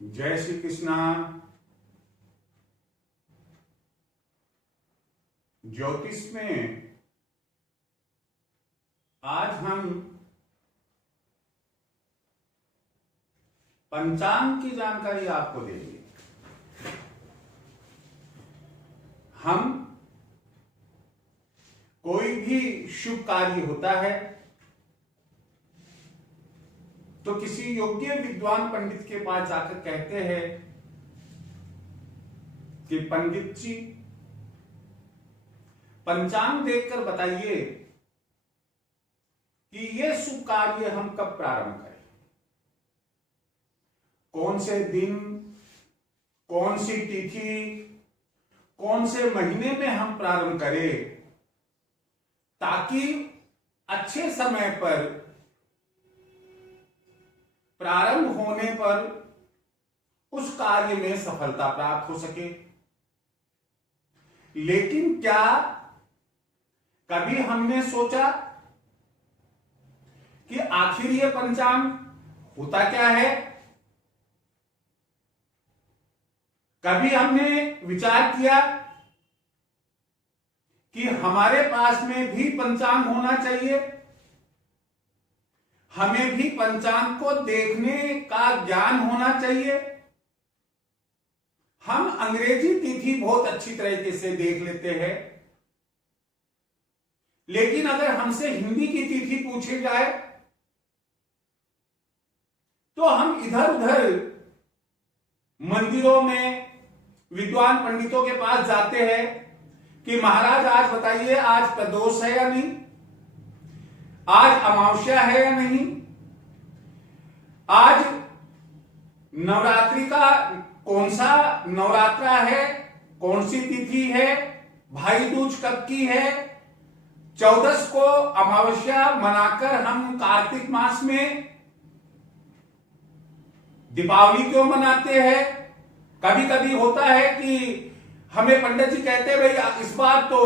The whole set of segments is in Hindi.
जय श्री कृष्णा। ज्योतिष में आज हम पंचांग की जानकारी आपको देंगे। हम कोई भी शुभ कार्य होता है तो किसी योग्य विद्वान पंडित के पास जाकर कहते हैं कि पंडित जी पंचांग देखकर बताइए कि ये शुभ कार्य हम कब प्रारंभ करें, कौन से दिन, कौन सी तिथि, कौन से महीने में हम प्रारंभ करें, ताकि अच्छे समय पर प्रारंभ होने पर उस कार्य में सफलता प्राप्त हो सके। लेकिन क्या कभी हमने सोचा कि आखिर ये पंचांग होता क्या है? कभी हमने विचार किया कि हमारे पास में भी पंचांग होना चाहिए, हमें भी पंचांग को देखने का ज्ञान होना चाहिए। हम अंग्रेजी तिथि बहुत अच्छी तरीके से देख लेते हैं, लेकिन अगर हमसे हिंदी की तिथि पूछी जाए तो हम इधर उधर मंदिरों में विद्वान पंडितों के पास जाते हैं कि महाराज आज बताइए, आज प्रदोष है या नहीं, आज अमावस्या है या नहीं, आज नवरात्रि का कौन सा नवरात्रा है, कौन सी तिथि है, भाई दूज कब की है, 14 को अमावस्या मनाकर हम कार्तिक मास में दीपावली क्यों मनाते हैं। कभी कभी होता है कि हमें पंडित जी कहते हैं भाई इस बार तो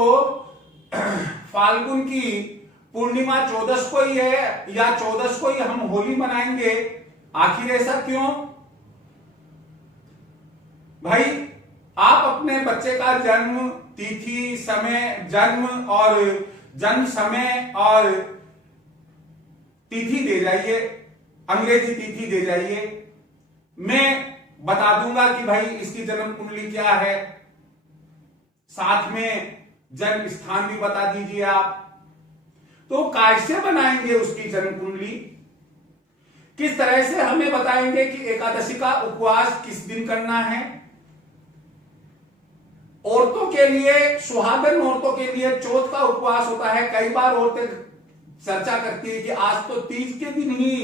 फाल्गुन की पूर्णिमा 14 को ही है या 14 को ही हम होली मनाएंगे। आखिर ऐसा क्यों? भाई आप अपने बच्चे का जन्म तिथि, समय, जन्म समय और तिथि दे जाइए, अंग्रेजी तिथि दे जाइए, मैं बता दूंगा कि भाई इसकी जन्म कुंडली क्या है, साथ में जन्म स्थान भी बता दीजिए आप। तो कैसे बनाएंगे उसकी जन्म कुंडली? किस तरह से हमें बताएंगे कि एकादशी का उपवास किस दिन करना है? औरतों के लिए, सुहागन औरतों के लिए चौथ का उपवास होता है। कई बार औरतें चर्चा करती है कि आज तो तीज के दिन ही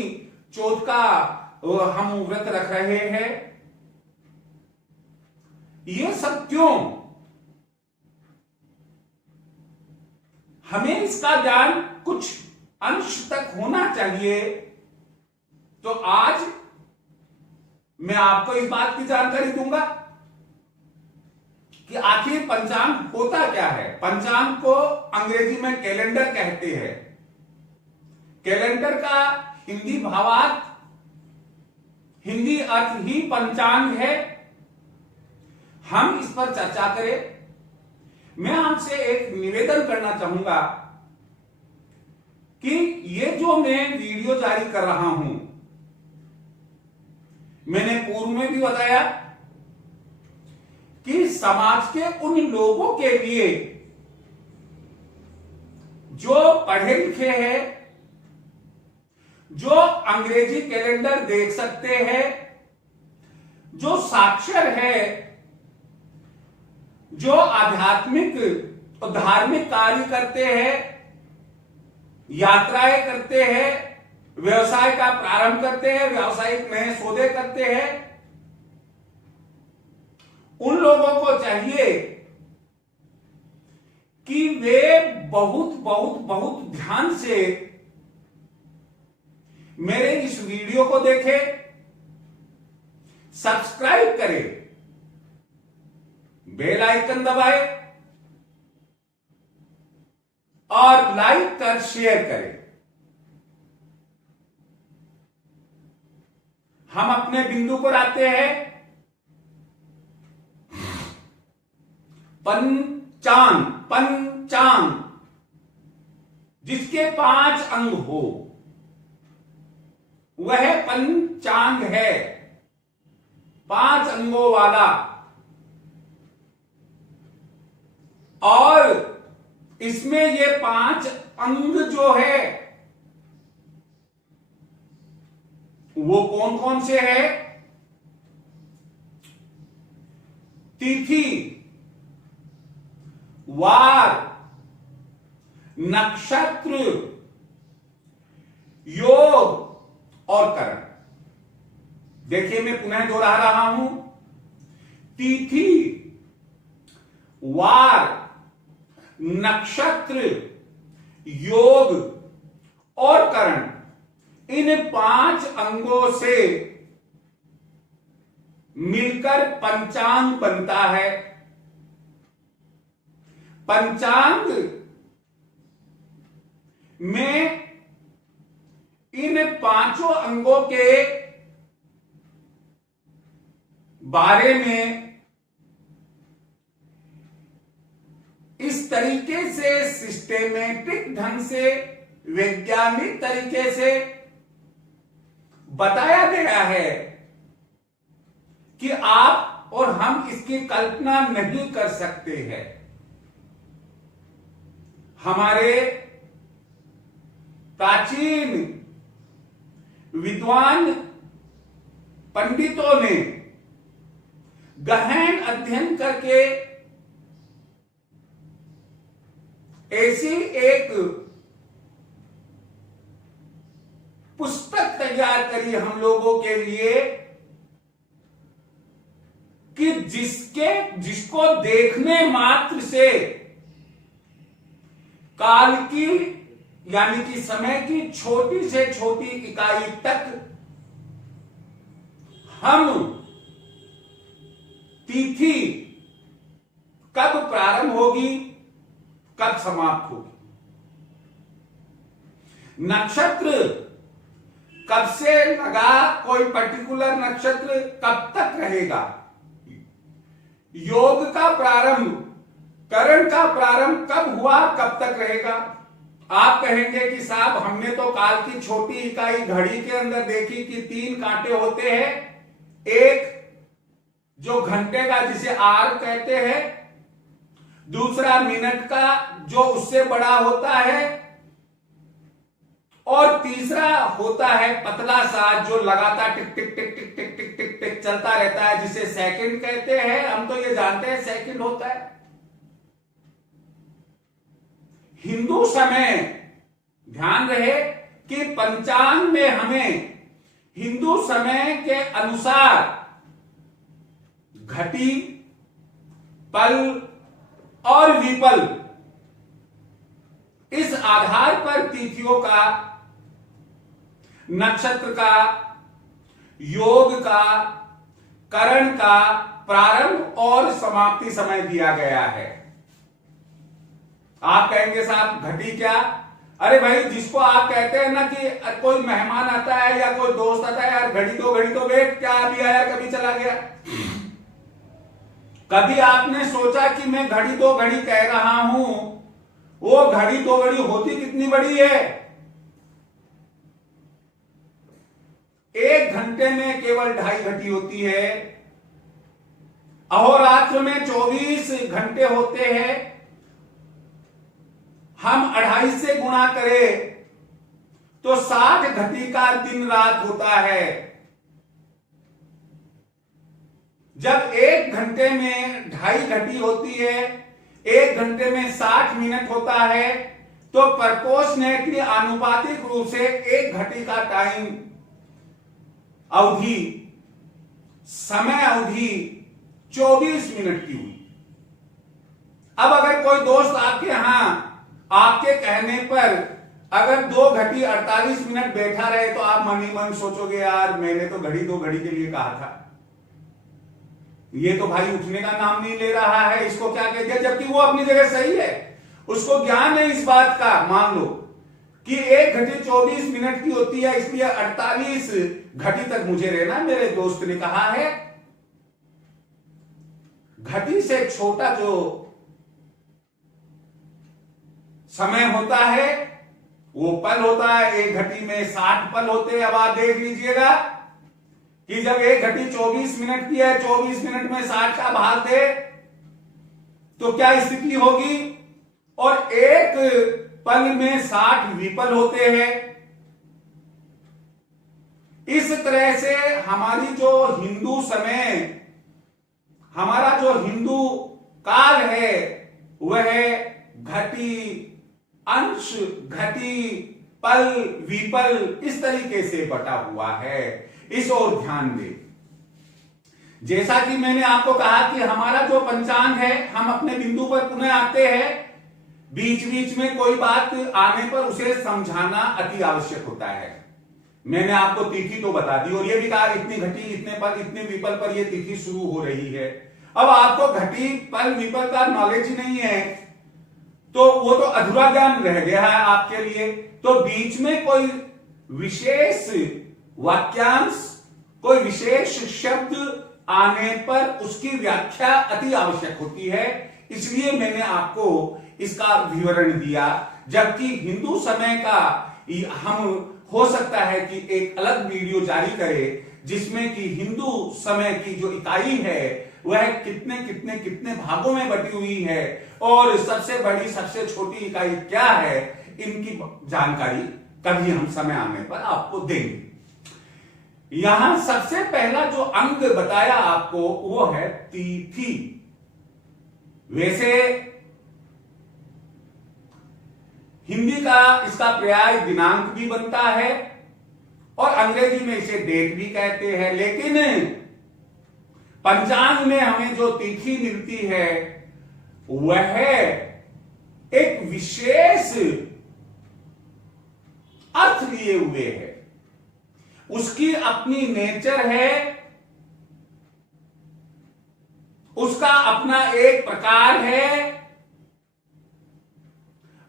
चौथ का हम व्रत रख रहे हैं। ये सब क्यों? हमें इसका ज्ञान कुछ अंश तक होना चाहिए। तो आज मैं आपको इस बात की जानकारी दूंगा कि आखिर पंचांग होता क्या है। पंचांग को अंग्रेजी में कैलेंडर कहते हैं। कैलेंडर का हिंदी भावार्थ, हिंदी अर्थ ही पंचांग है। हम इस पर चर्चा करें। मैं आपसे एक निवेदन करना चाहूंगा कि ये जो मैं वीडियो जारी कर रहा हूं, मैंने पूर्व में भी बताया कि समाज के उन लोगों के लिए जो पढ़े लिखे हैं, जो अंग्रेजी कैलेंडर देख सकते हैं, जो साक्षर है, जो आध्यात्मिक और धार्मिक कार्य करते हैं, यात्राएं करते हैं, व्यवसाय का प्रारंभ करते हैं, व्यावसायिक नए सौदे करते हैं, उन लोगों को चाहिए कि वे बहुत बहुत बहुत ध्यान से मेरे इस वीडियो को देखें, सब्सक्राइब करें, बेल आइकन दबाएं और लाइक कर शेयर करें। हम अपने बिंदु पर आते हैं। पंचांग, पंचांग जिसके 5 अंग हो वह पंचांग है, 5 अंगों वाला। और इसमें ये 5 अंग जो है वो कौन कौन से है? तिथि, वार, नक्षत्र, योग और करण। देखिए मैं पुनः दोहरा रहा हूं। तिथि, वार, नक्षत्र, योग और करण, इन 5 अंगों से मिलकर पंचांग बनता है। पंचांग में इन 5 अंगों के बारे में इस तरीके से सिस्टेमेटिक ढंग से, वैज्ञानिक तरीके से बताया गया है कि आप और हम इसकी कल्पना नहीं कर सकते हैं। हमारे प्राचीन विद्वान पंडितों ने गहन अध्ययन करके ऐसी एक पुस्तक तैयार करी हम लोगों के लिए कि जिसको देखने मात्र से काल की यानी कि समय की छोटी से छोटी इकाई तक हम तिथि कब प्रारंभ होगी, कब समाप्त होगी, नक्षत्र कब से लगा, कोई पर्टिकुलर नक्षत्र कब तक रहेगा, योग का प्रारंभ, करण का प्रारंभ कब हुआ, कब तक रहेगा। आप कहेंगे कि साहब हमने तो काल की छोटी इकाई घड़ी के अंदर देखी कि 3 कांटे होते हैं, एक जो घंटे का जिसे आर कहते हैं, दूसरा मिनट का जो उससे बड़ा होता है, और तीसरा होता है पतला सा जो लगातार टिक टिक टिक टिक टिक टिक टिक टिक चलता रहता है, जिसे सेकंड कहते हैं। हम तो ये जानते हैं सेकंड होता है। हिंदू समय, ध्यान रहे कि पंचांग में हमें हिंदू समय के अनुसार घटी, पल और विपल, इस आधार पर तिथियों का, नक्षत्र का, योग का, करण का प्रारंभ और समाप्ति समय दिया गया है। आप कहेंगे साहब घटी क्या? अरे भाई, जिसको आप कहते हैं ना कि कोई मेहमान आता है या कोई दोस्त आता है, यार घड़ी तो वेट, क्या अभी आया कभी चला गया। कभी आपने सोचा कि मैं घड़ी कह रहा हूं, वो घड़ी होती कितनी बड़ी है? 1 घंटे में केवल 2.5 घटी होती है। अहोरात्र में 24 घंटे होते हैं। हम 2.5 से गुणा करें तो 60 घटी का दिन रात होता है। जब 1 घंटे में 2.5 घटी होती है, 1 घंटे में 60 मिनट होता है, तो प्रोपोर्शनेटली, आनुपातिक रूप से 1 घटी का टाइम अवधि, समय अवधि 24 मिनट की हुई। अब अगर कोई दोस्त आपके यहां आपके कहने पर अगर 2 घटी 48 मिनट बैठा रहे, तो आप मन ही मन सोचोगे यार मैंने तो घड़ी 2 घड़ी के लिए कहा था, ये तो भाई उठने का नाम नहीं ले रहा है, इसको क्या कह दिया। जबकि वो अपनी जगह सही है, उसको ज्ञान है इस बात का, मान लो कि 1:24 की होती है, इसलिए 48 घटी तक मुझे रहना। मेरे दोस्त ने कहा है घटी से छोटा जो समय होता है वो पल होता है। 1 घटी में 60 पल होते हैं। अब आप देख लीजिएगा कि जब 1:24 की है, 24 मिनट में 60 का भाग दे तो क्या स्थिति होगी। और एक पल में 60 विपल होते हैं। इस तरह से हमारी जो हिंदू समय, हमारा जो हिंदू काल है वह घटी, अंश, घटी, पल, विपल इस तरीके से बटा हुआ है। इस ओर ध्यान दें। जैसा कि मैंने आपको कहा कि हमारा जो पंचांग है, हम अपने बिंदु पर पुनः आते हैं। बीच बीच में कोई बात आने पर उसे समझाना अति आवश्यक होता है। मैंने आपको तिथि तो बता दी और यह भी कहा इतनी घटी, इतने पल, इतने विपल पर यह तिथि शुरू हो रही है। अब आपको घटी, पल, विपल का नॉलेज ही नहीं है तो वो तो अधूरा ज्ञान रह गया है आपके लिए। तो बीच में कोई विशेष वाक्यांश, कोई विशेष शब्द आने पर उसकी व्याख्या अति आवश्यक होती है। इसलिए मैंने आपको इसका विवरण दिया। जबकि हिंदू समय का हम हो सकता है कि एक अलग वीडियो जारी करें जिसमें कि हिंदू समय की जो इकाई है वह कितने कितने कितने भागों में बटी हुई है और सबसे बड़ी सबसे छोटी इकाई क्या है, इनकी जानकारी कभी हम समय आने पर आपको देंगे। यहां सबसे पहला जो अंग बताया आपको वो है तिथि। वैसे हिंदी का इसका पर्याय दिनांक भी बनता है और अंग्रेजी में इसे डेट भी कहते हैं, लेकिन पंचांग में हमें जो तिथि मिलती है वह एक विशेष अर्थ लिए हुए है। उसकी अपनी नेचर है, उसका अपना एक प्रकार है।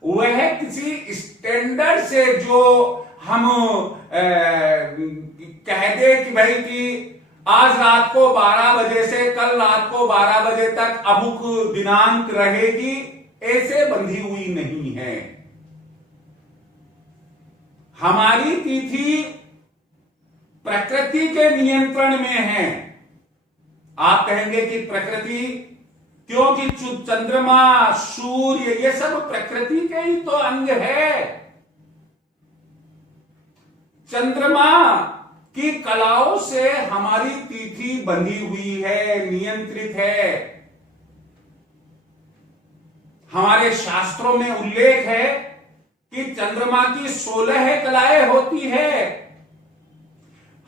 वह किसी स्टैंडर्ड से जो हम कह दे कि भाई कि आज रात को 12 बजे से कल रात को 12 बजे तक अमुक दिनांक रहेगी, ऐसे बंधी हुई नहीं है। हमारी तिथि प्रकृति के नियंत्रण में है। आप कहेंगे कि प्रकृति, क्योंकि चंद्रमा, सूर्य ये सब प्रकृति के ही तो अंग है। चंद्रमा की कलाओं से हमारी तिथि बंधी हुई है, नियंत्रित है। हमारे शास्त्रों में उल्लेख है कि चंद्रमा की 16 कलाएं होती है।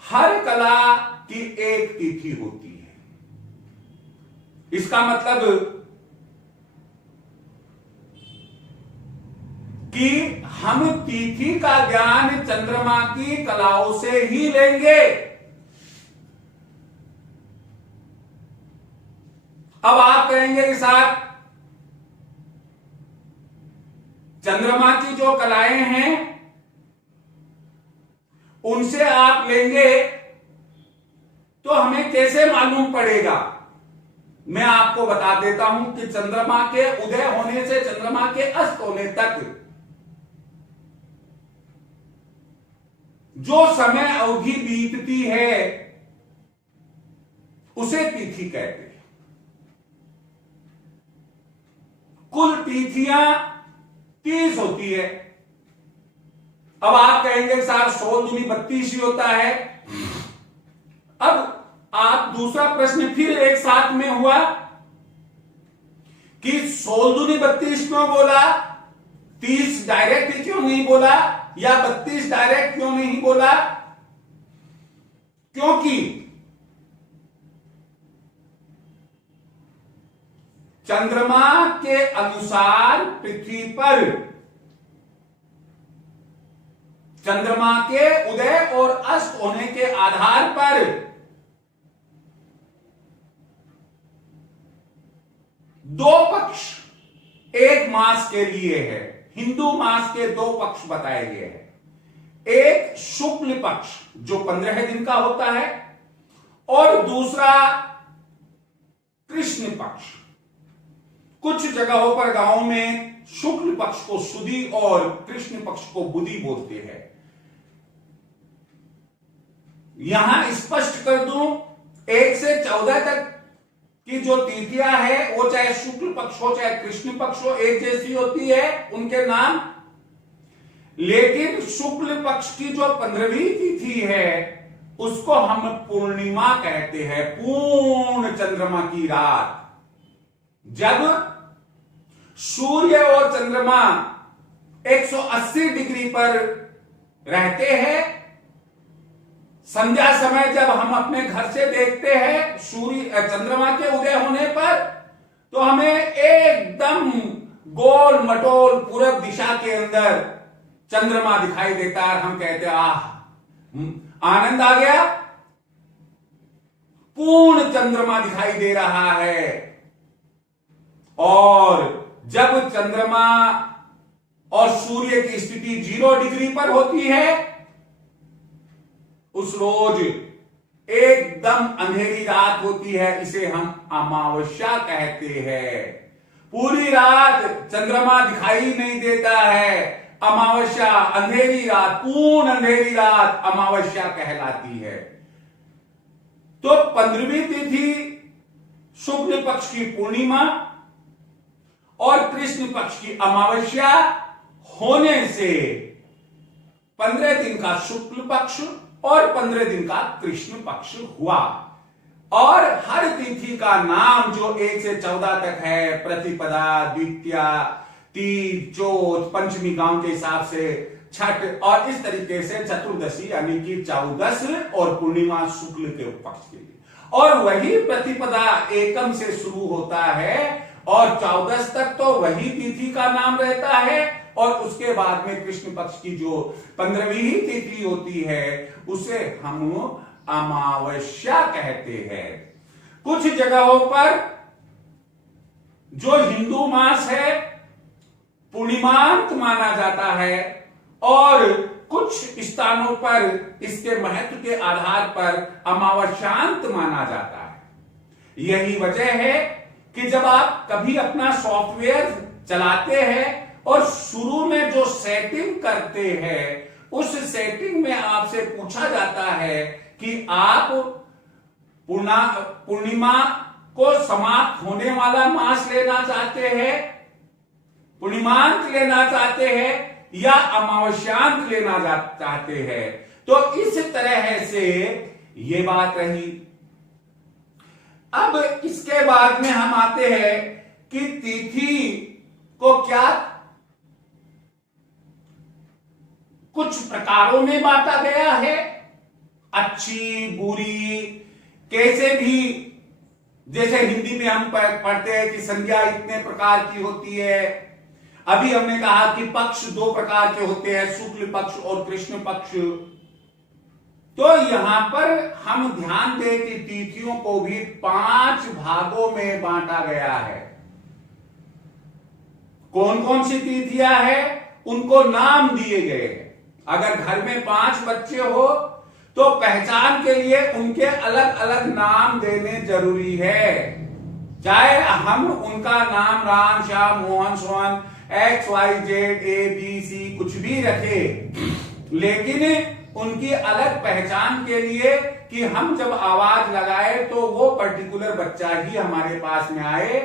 हर कला की एक तिथि होती है। इसका मतलब कि हम तिथि का ज्ञान चंद्रमा की कलाओं से ही लेंगे। अब आप कहेंगे कि साहब चंद्रमा की जो कलाएं हैं उनसे आप लेंगे तो हमें कैसे मालूम पड़ेगा। मैं आपको बता देता हूं कि चंद्रमा के उदय होने से चंद्रमा के अस्त होने तक जो समय अवधि बीतती है उसे तिथि कहते हैं। कुल तिथियां 30 होती है। अब आप कहेंगे साहब 16 दूनी 32 ही होता है। अब आप दूसरा प्रश्न फिर एक साथ में हुआ कि 16 दूनी 32 क्यों बोला, 30 डायरेक्ट क्यों नहीं बोला या 32 डायरेक्ट क्यों नहीं बोला। क्योंकि चंद्रमा के अनुसार पृथ्वी पर चंद्रमा के उदय और अस्त होने के आधार पर दो पक्ष एक मास के लिए है। हिंदू मास के दो पक्ष बताए गए हैं। एक शुक्ल पक्ष जो 15 दिन का होता है, और दूसरा कृष्ण पक्ष। कुछ जगहों पर गांव में शुक्ल पक्ष को सुदी और कृष्ण पक्ष को बुधी बोलते हैं। यहां स्पष्ट कर दूं, 1 से 14 तक की जो तिथियां है वो चाहे शुक्ल पक्ष हो चाहे कृष्ण पक्ष हो, एक जैसी होती है उनके नाम। लेकिन शुक्ल पक्ष की जो 15वीं तिथि है उसको हम पूर्णिमा कहते हैं, पूर्ण चंद्रमा की रात। जब सूर्य और चंद्रमा 180 डिग्री पर रहते हैं, संध्या समय जब हम अपने घर से देखते हैं सूर्य चंद्रमा के उदय होने पर, तो हमें एकदम गोल मटोल पूरब दिशा के अंदर चंद्रमा दिखाई देता है। हम कहते हैं आनंद आ गया, पूर्ण चंद्रमा दिखाई दे रहा है। और जब चंद्रमा और सूर्य की स्थिति 0 डिग्री पर होती है, उस रोज एकदम अंधेरी रात होती है, इसे हम अमावस्या कहते हैं। पूरी रात चंद्रमा दिखाई नहीं देता है, अमावस्या, अंधेरी रात, पूर्ण अंधेरी रात अमावस्या कहलाती है। तो 15वीं तिथि शुक्ल पक्ष की पूर्णिमा और कृष्ण पक्ष की अमावस्या होने से 15 दिन का शुक्ल पक्ष और 15 दिन का कृष्ण पक्ष हुआ। और हर तिथि का नाम जो 1 से 14 तक है, प्रतिपदा, द्वितीया, तीज, चौथ, पंचमी गांव के हिसाब से, छठ, और इस तरीके से चतुर्दशी यानी कि 14 और पूर्णिमा शुक्ल के पक्ष के लिए। और वही प्रतिपदा एकम से शुरू होता है और 14 तक तो वही तिथि का नाम रहता है, और उसके बाद में कृष्ण पक्ष की जो 15वीं तिथि होती है उसे हम अमावस्या कहते हैं। कुछ जगहों पर जो हिंदू मास है पूर्णिमांत माना जाता है, और कुछ स्थानों पर इसके महत्व के आधार पर अमावस्यांत माना जाता है। यही वजह है कि जब आप कभी अपना सॉफ्टवेयर चलाते हैं और शुरू में जो सेटिंग करते हैं, उस सेटिंग में आपसे पूछा जाता है कि आप पूर्णिमा को समाप्त होने वाला मास लेना चाहते हैं, पूर्णिमांत लेना चाहते हैं, या अमावस्यांत लेना चाहते हैं। तो इस तरह से ये बात रही। अब इसके बाद में हम आते हैं कि तिथि को क्या कुछ प्रकारों में बांटा गया है, अच्छी बुरी, कैसे भी। जैसे हिंदी में हम पढ़ते हैं कि संज्ञा इतने प्रकार की होती है। अभी हमने कहा कि पक्ष 2 प्रकार के होते हैं, शुक्ल पक्ष और कृष्ण पक्ष। तो यहां पर हम ध्यान दें कि तिथियों को भी 5 भागों में बांटा गया है। कौन कौन सी तिथियां हैं उनको नाम दिए गए हैं। अगर घर में 5 बच्चे हो तो पहचान के लिए उनके अलग अलग नाम देने जरूरी है। चाहे हम उनका नाम राम, श्याम, मोहन, सोहन, XYZ ABC कुछ भी रखे, लेकिन उनकी अलग पहचान के लिए कि हम जब आवाज लगाए तो वो पर्टिकुलर बच्चा ही हमारे पास में आए,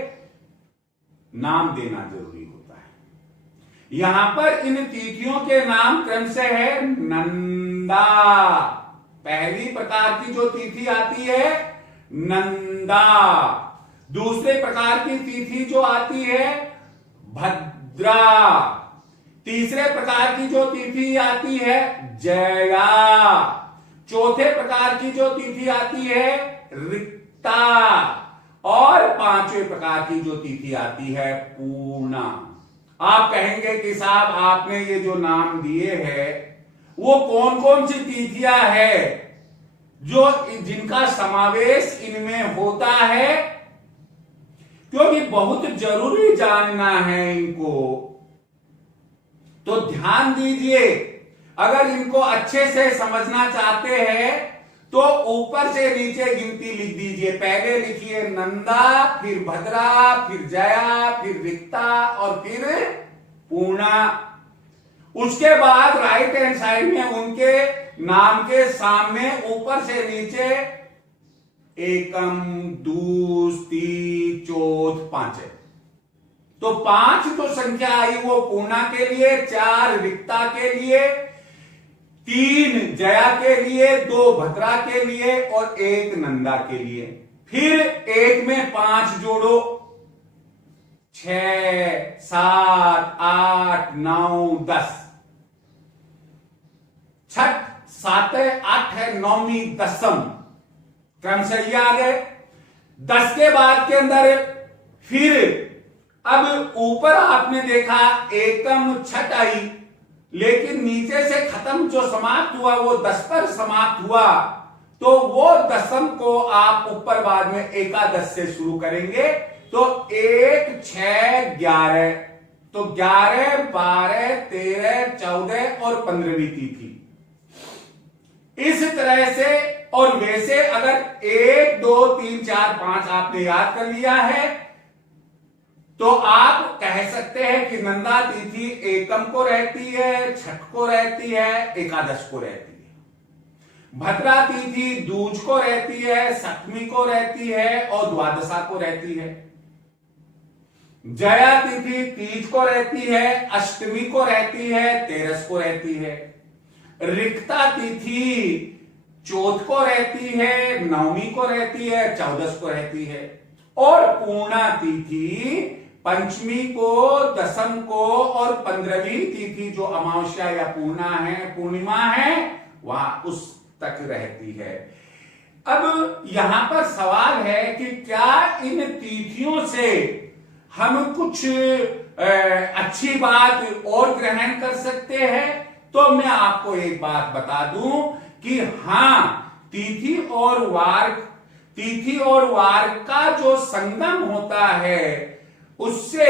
नाम देना जरूरी होता है। यहां पर इन तिथियों के नाम क्रम से है नंदा। पहली प्रकार की जो तिथि आती है नंदा। दूसरे प्रकार की तिथि जो आती है भद्रा। तीसरे प्रकार की जो तिथि आती है जया। चौथे प्रकार की जो तिथि आती है रिक्ता। और 5वें प्रकार की जो तिथि आती है पूर्णा। आप कहेंगे कि साहब आपने ये जो नाम दिए हैं वो कौन कौन सी तिथियां है जो जिनका समावेश इनमें होता है, क्योंकि बहुत जरूरी जानना है इनको। तो ध्यान दीजिए, अगर इनको अच्छे से समझना चाहते हैं तो ऊपर से नीचे गिनती लिख दीजिए। पहले लिखिए नंदा, फिर भद्रा, फिर जया, फिर रिक्ता और फिर पूर्णा। उसके बाद राइट हैंड साइड में उनके नाम के सामने ऊपर से नीचे एकम, दूस, ती, चौथ, पांच है। तो 5 तो संख्या आई वो पूर्णा के लिए, 4 रिक्ता के लिए, 3 जया के लिए, 2 भद्रा के लिए और 1 नंदा के लिए। फिर 1 में 5 जोड़ो, 6, 7, 8, 9, 10। छठ, 7, 8 है, 9वीं, 10वीं क्रम से ये आ गए। 10 के बाद के अंदर फिर अब ऊपर आपने देखा एकम छठ आई, लेकिन नीचे से खत्म जो समाप्त हुआ वो 10 पर समाप्त हुआ, तो वो 10वीं को आप ऊपर बाद में एकादश से शुरू करेंगे। तो 1, 6, 11, तो 11, 12, 13, 14 और 15वीं तिथि। इस तरह से और वैसे अगर 1, 2, 3, 4, 5 आपने याद कर लिया है तो आप कह सकते हैं कि नंदा तिथि एकम को रहती है, छठ को रहती है, एकादश को रहती है। भद्रा तिथि दूज को रहती है, सप्तमी को रहती है और द्वादशा को रहती है। जया तिथि तीज को रहती है, अष्टमी को रहती है, तेरस को रहती है। रिक्ता तिथि चौथ को रहती है, 9वीं को रहती है, 14 को रहती है। और पूर्णा तिथि पंचमी को, 10वीं को और 15वीं तिथि जो अमावस्या या पूर्णिमा है वहां उस तक रहती है। अब यहां पर सवाल है कि क्या इन तिथियों से हम कुछ अच्छी बात और ग्रहण कर सकते हैं? तो मैं आपको एक बात बता दूं कि हां, तिथि और वार का जो संगम होता है उससे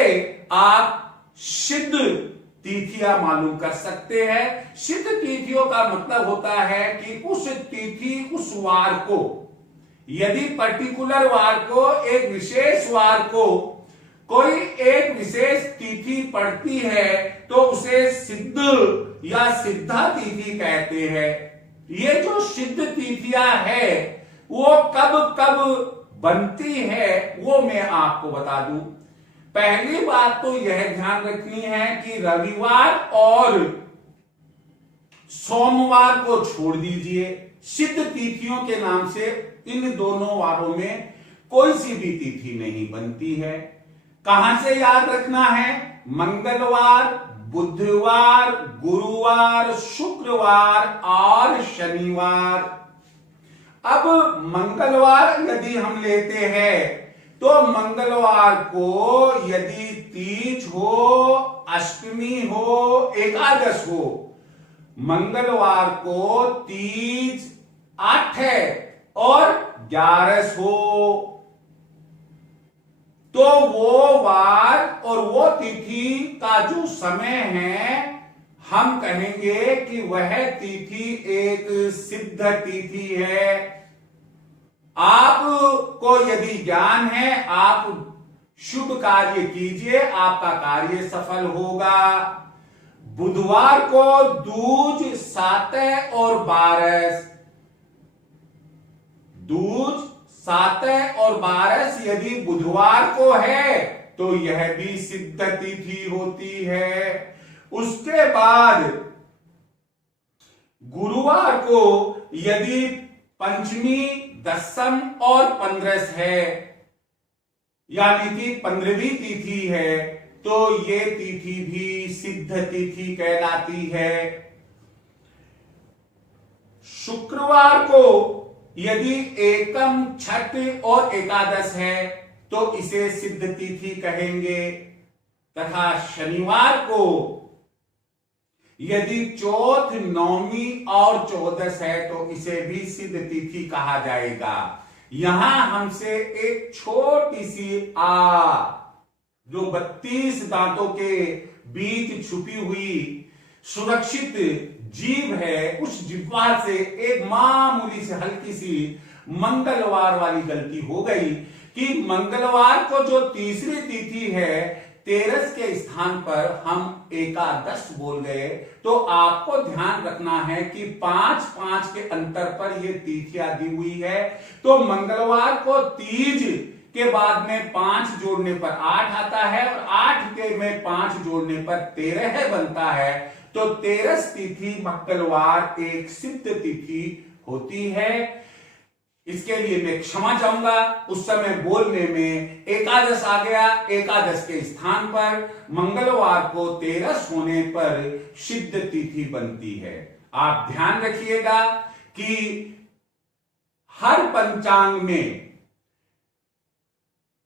आप सिद्ध तिथियां मालूम कर सकते हैं। सिद्ध तिथियों का मतलब होता है कि उस तिथि, उस वार को, यदि पर्टिकुलर वार को, एक विशेष वार को कोई एक विशेष तिथि पड़ती है तो उसे सिद्ध या सिद्धा तिथि कहते हैं। ये जो सिद्ध तिथियां है वो कब कब बनती है वो मैं आपको बता दूं। पहली बात तो यह ध्यान रखनी है कि रविवार और सोमवार को छोड़ दीजिए। सिद्ध तिथियों के नाम से इन दोनों वारों में कोई सी भी तिथि नहीं बनती है। कहां से याद रखना है? मंगलवार, बुधवार, गुरुवार, शुक्रवार और शनिवार। अब मंगलवार यदि हम लेते हैं तो मंगलवार को यदि तीज हो, अष्टमी हो, एकादश हो, मंगलवार को तीज 8 है और 11 हो, तो वो वार और वो तिथि का जो समय है हम कहेंगे कि वह तिथि एक सिद्ध तिथि है। आपको यदि ज्ञान है, आप शुभ कार्य कीजिए, आपका कार्य सफल होगा। बुधवार को दूज 7 और 12, दूज 7 और 12 यदि बुधवार को है तो यह भी सिद्ध तिथि होती है। उसके बाद गुरुवार को यदि पंचमी, 10वीं और 15 है, यानी कि 15वीं तिथि है, तो ये तिथि भी सिद्ध तिथि कहलाती है। शुक्रवार को यदि एकम, छठ और एकादश है तो इसे सिद्ध तिथि कहेंगे, तथा शनिवार को यदि चौथ, 9वीं और 14 है तो इसे भी सिद्ध तिथि कहा जाएगा। यहां हमसे एक छोटी सी आ, जो 32 दांतों के बीच छुपी हुई सुरक्षित जीव है, उस जिह्वा से एक मामूली से हल्की सी मंगलवार वाली गलती हो गई कि मंगलवार को जो तीसरी तिथि है तेरस के स्थान पर हम एकादश बोल गए। तो आपको ध्यान रखना है कि 5-5 के अंतर पर यह तिथियां दी हुई है। तो मंगलवार को तीज के बाद में 5 जोड़ने पर 8 आता है और 8 के में 5 जोड़ने पर 13 बनता है। तो तेरस तिथि मंगलवार एक सिद्ध तिथि होती है। इसके लिए मैं क्षमा चाहूंगा, उस समय बोलने में एकादश आ गया। एकादश के स्थान पर मंगलवार को तेरस होने पर सिद्ध तिथि बनती है। आप ध्यान रखिएगा कि हर पंचांग में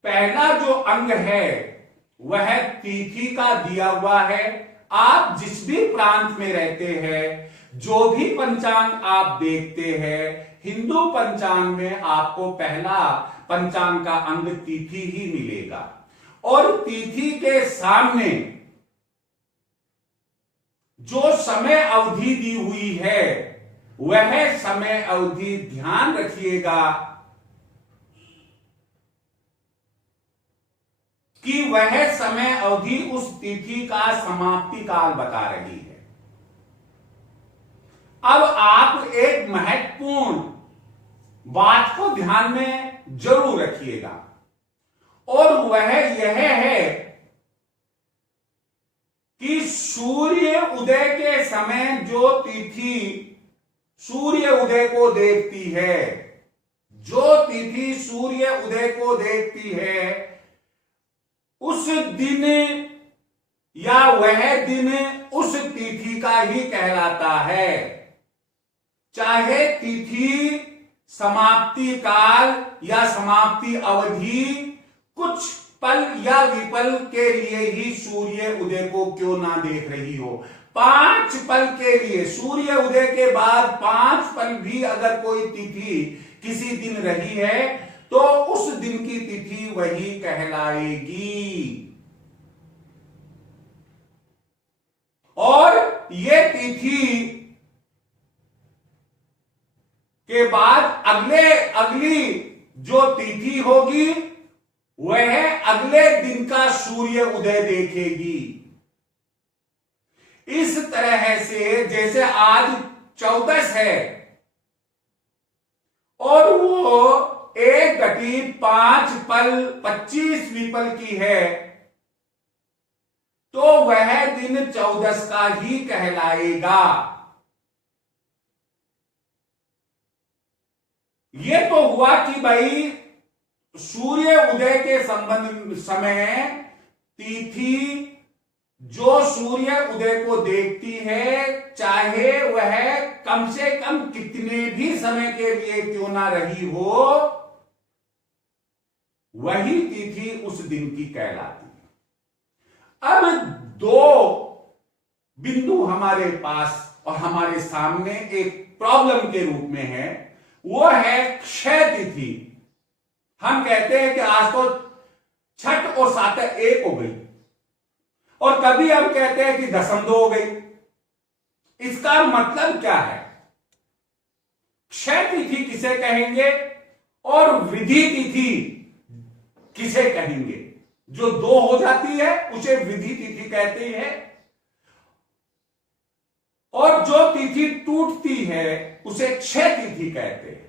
पहला जो अंग है वह तिथि का दिया हुआ है। आप जिस भी प्रांत में रहते हैं, जो भी पंचांग आप देखते हैं, हिंदू पंचांग में आपको पहला पंचांग का अंग तिथि ही मिलेगा और तिथि के सामने जो समय अवधि दी हुई है वह समय अवधि ध्यान रखिएगा कि वह समय अवधि उस तिथि का समाप्ति काल बता रही है। अब आप एक महत्वपूर्ण बात को ध्यान में जरूर रखिएगा और वह यह है कि सूर्य उदय के समय जो तिथि सूर्य उदय को देखती है, जो तिथि सूर्य उदय को देखती है, उस दिन या वह दिन उस तिथि का ही कहलाता है। चाहे तिथि समाप्ति काल या समाप्ति अवधि कुछ पल या विपल के लिए ही सूर्य उदय को क्यों ना देख रही हो, 5 पल के लिए, सूर्य उदय के बाद 5 पल भी अगर कोई तिथि किसी दिन रही है तो उस दिन की तिथि वही कहलाएगी। और ये तिथि के बाद अगली जो तिथि होगी वह अगले दिन का सूर्य उदय देखेगी। इस तरह से जैसे आज 14 है और वो 1 घटी 5 पल 25 विपल की है तो वह दिन 14 का ही कहलाएगा। ये तो हुआ कि भाई सूर्य उदय के संबंध समय तिथि जो सूर्य उदय को देखती है, चाहे वह कम से कम कितने भी समय के लिए क्यों ना रही हो, वही तिथि उस दिन की कहलाती है। अब 2 बिंदु हमारे पास और हमारे सामने एक प्रॉब्लम के रूप में है, वो है क्षय तिथि। हम कहते हैं कि आज तो छठ और सातक एक हो गई और कभी हम कहते हैं कि दशम 2 हो गई। इसका मतलब क्या है? क्षय तिथि किसे कहेंगे और वृद्धि तिथि किसे कहेंगे? जो 2 हो जाती है उसे वृद्धि तिथि कहते हैं और जो तिथि टूटती है उसे क्षय तिथि कहते हैं।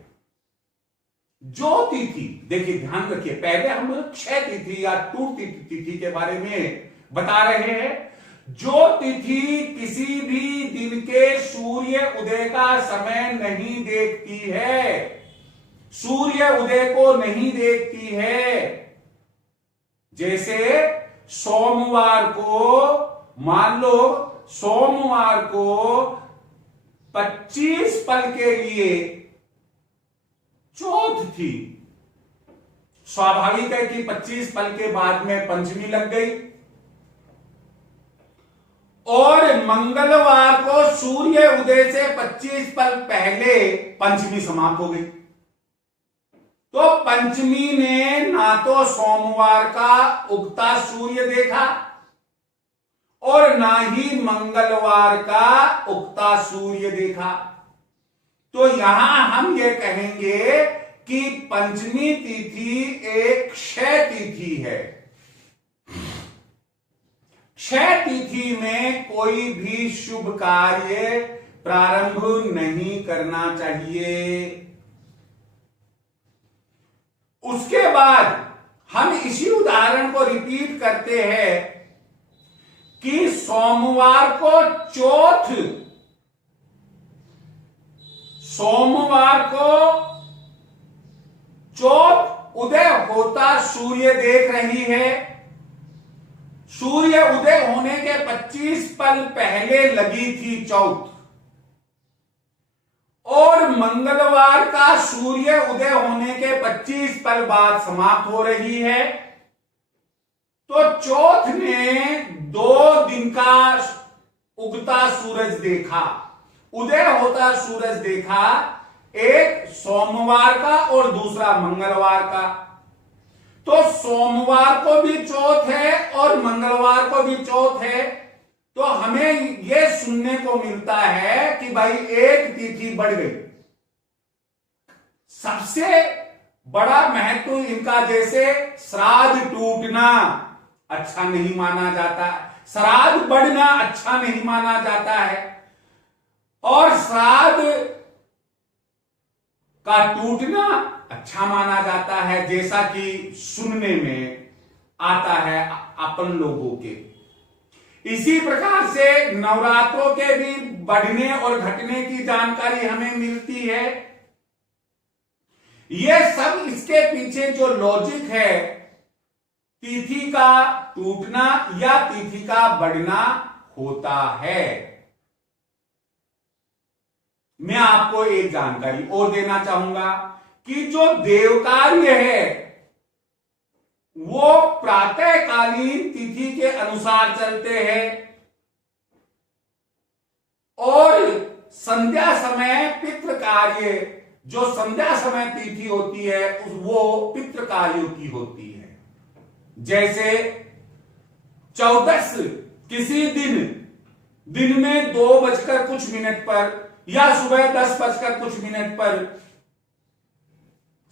जो तिथि, देखिए ध्यान रखिए, पहले हम क्षय तिथि या टूटती तिथि के बारे में बता रहे हैं। जो तिथि किसी भी दिन के सूर्य उदय का समय नहीं देखती है, सूर्य उदय को नहीं देखती है, जैसे सोमवार को, मान लो सोमवार को 25 पल के लिए चौथ थी, स्वाभाविक है कि 25 पल के बाद में पंचमी लग गई और मंगलवार को सूर्य उदय से 25 पल पहले पंचमी समाप्त हो गई। तो पंचमी ने ना तो सोमवार का उगता सूर्य देखा और ना ही मंगलवार का उगता सूर्य देखा। तो यहां हम ये कहेंगे कि पंचमी तिथि एक क्षय तिथि है। क्षय तिथि में कोई भी शुभ कार्य प्रारंभ नहीं करना चाहिए। उसके बाद हम इसी उदाहरण को रिपीट करते हैं कि सोमवार को चौथ उदय होता सूर्य देख रही है। सूर्य उदय होने के 25 पल पहले लगी थी चौथ, और मंगलवार का सूर्य उदय होने के 25 पल बाद समाप्त हो रही है। तो चौथ ने 2 दिन का उगता सूरज देखा, उदय होता सूरज देखा, एक सोमवार का और दूसरा मंगलवार का। तो सोमवार को भी चौथ है और मंगलवार को भी चौथ है। तो हमें यह सुनने को मिलता है कि भाई एक तिथि बढ़ गई। सबसे बड़ा महत्व इनका, जैसे श्राद्ध टूटना अच्छा नहीं माना जाता, श्राद्ध बढ़ना अच्छा नहीं माना जाता है, और श्राद्ध का टूटना अच्छा माना जाता है, जैसा कि सुनने में आता है अपन लोगों के। इसी प्रकार से नवरात्रों के भी बढ़ने और घटने की जानकारी हमें मिलती है। यह सब इसके पीछे जो लॉजिक है, तिथि का टूटना या तिथि का बढ़ना होता है। मैं आपको एक जानकारी और देना चाहूंगा कि जो देव कार्य है वो प्रातःकालीन तिथि के अनुसार चलते हैं, और संध्या समय पितृ कार्य, जो संध्या समय तिथि होती है वो पितृ कार्यों की होती है। जैसे 14 किसी दिन में 2 बजकर कुछ मिनट पर या सुबह 10 बजकर कुछ मिनट पर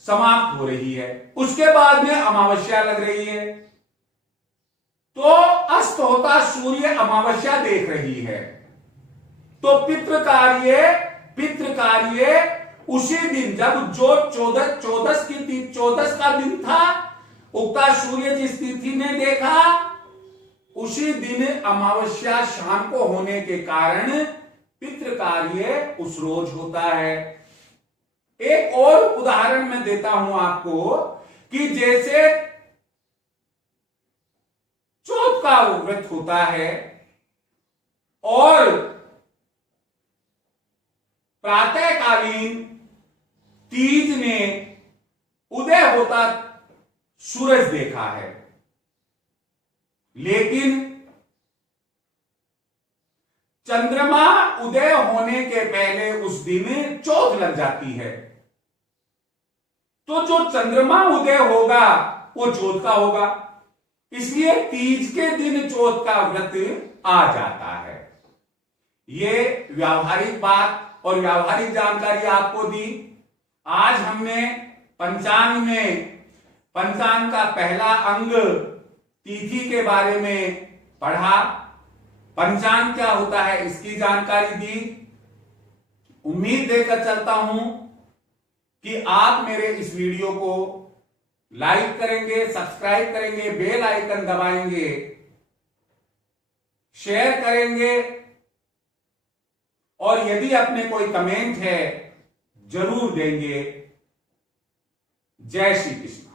समाप्त हो रही है, उसके बाद में अमावस्या लग रही है, तो अस्त होता सूर्य अमावस्या देख रही है। तो पितृ कार्य उसी दिन, जब जो 14 का दिन था, उगता सूर्य जिस तिथि ने देखा, उसी दिन अमावस्या शाम को होने के कारण पितृ कार्य उस रोज होता है। एक और उदाहरण मैं देता हूं आपको कि जैसे चौथ का व्रत होता है और प्रातःकालीन तीज ने उदय होता सूरज देखा है, लेकिन चंद्रमा उदय होने के पहले उस दिन चौथ लग जाती है। तो जो चंद्रमा उदय होगा वो चौथ का होगा, इसलिए तीज के दिन चौथ का व्रत आ जाता है। ये व्यावहारिक बात और व्यावहारिक जानकारी आपको दी। आज हमने पंचांग का पहला अंग तिथि के बारे में पढ़ा, पंचांग क्या होता है इसकी जानकारी दी। उम्मीद देकर चलता हूं कि आप मेरे इस वीडियो को लाइक करेंगे, सब्सक्राइब करेंगे, बेल आइकन दबाएंगे, शेयर करेंगे, और यदि अपने कोई कमेंट है जरूर देंगे। जय श्री कृष्ण।